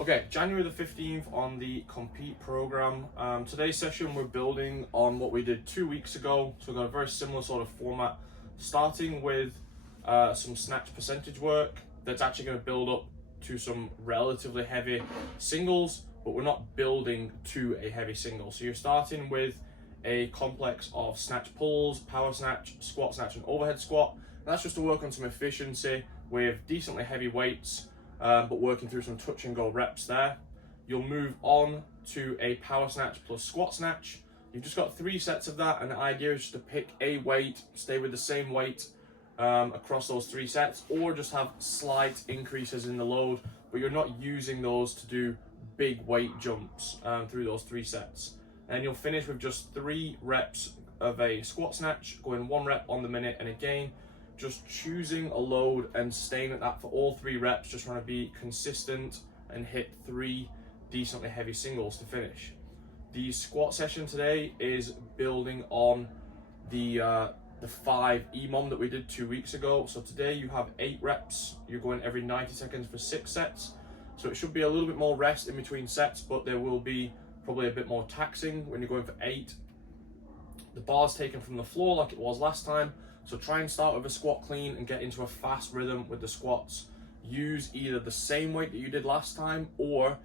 Okay, January the 15th on the Compete program. Today's session we're building on what we did 2 weeks ago. So we've got a very similar sort of format, starting with some snatch percentage work that's actually going to build up to some relatively heavy singles, but we're not building to a heavy single. So you're starting with a complex of snatch pulls, power snatch, squat snatch, and overhead squat. And that's just to work on some efficiency with decently heavy weights, but working through some touch and go reps there. You'll move on to a power snatch plus squat snatch. You've just got 3 sets of that, and the idea is just to pick a weight, stay with the same weight across those 3 sets, or just have slight increases in the load, but you're not using those to do big weight jumps through those 3 sets. And you'll finish with just 3 reps of a squat snatch, going 1 rep on the minute, and again, just choosing a load and staying at that for all 3 reps, just trying to be consistent and hit 3 decently heavy singles to finish. The squat session today is building on the 5 EMOM that we did 2 weeks ago. So today you have 8 reps, you're going every 90 seconds for 6 sets. So it should be a little bit more rest in between sets, but there will be probably a bit more taxing when you're going for 8. The bar's taken from the floor like it was last time. So try and start with a squat clean and get into a fast rhythm with the squats. Use either the same weight that you did last time, or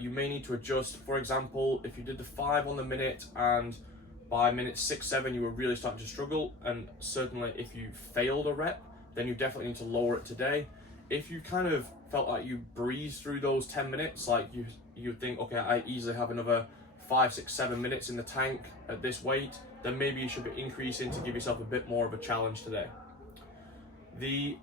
you may need to adjust. For example, if you did the 5 on the minute and by minute 6, 7 you were really starting to struggle, and certainly if you failed a rep, then you definitely need to lower it today. If you kind of felt like you breezed through those 10 minutes, like you think, okay, I easily have another 5, 6, 7 minutes in the tank at this weight, then maybe you should be increasing to give yourself a bit more of a challenge today. The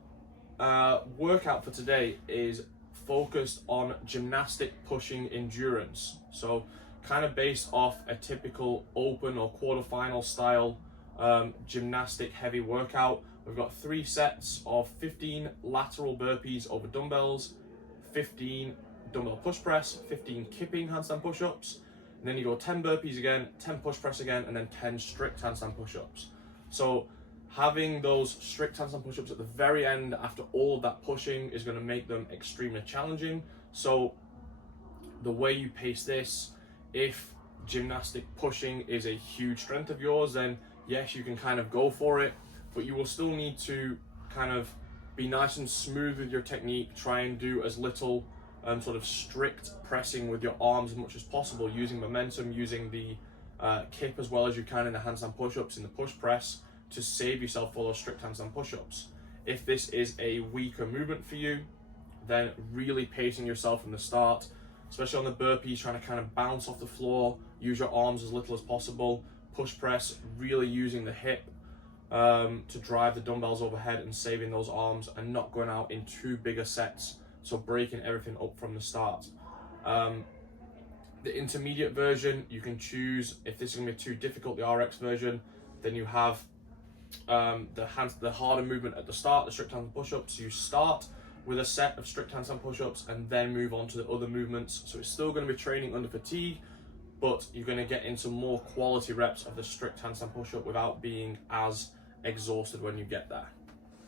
workout for today is focused on gymnastic pushing endurance. So kind of based off a typical open or quarterfinal style gymnastic heavy workout. We've got 3 sets of 15 lateral burpees over dumbbells, 15 dumbbell push press, 15 kipping handstand push-ups, and then you go 10 burpees again, 10 push press again, and then 10 strict handstand push-ups. So having those strict handstand push-ups at the very end after all of that pushing is going to make them extremely challenging. So the way you pace this, if gymnastic pushing is a huge strength of yours, then yes, you can kind of go for it, but you will still need to kind of be nice and smooth with your technique. Try and do as little sort of strict pressing with your arms as much as possible, using momentum, using the kip as well as you can in the handstand push-ups, in the push press, to save yourself for those strict handstand push-ups. If this is a weaker movement for you, then really pacing yourself from the start, especially on the burpees, trying to kind of bounce off the floor, use your arms as little as possible. Push press, really using the hip to drive the dumbbells overhead and saving those arms, and not going out in too big a sets, so breaking everything up from the start. The intermediate version, you can choose, if this is going to be too difficult, the RX version, then you have the harder movement at the start, the strict handstand push-ups. You start with a set of strict handstand push-ups and then move on to the other movements. So it's still going to be training under fatigue, but you're going to get into more quality reps of the strict handstand push-up without being as exhausted when you get there.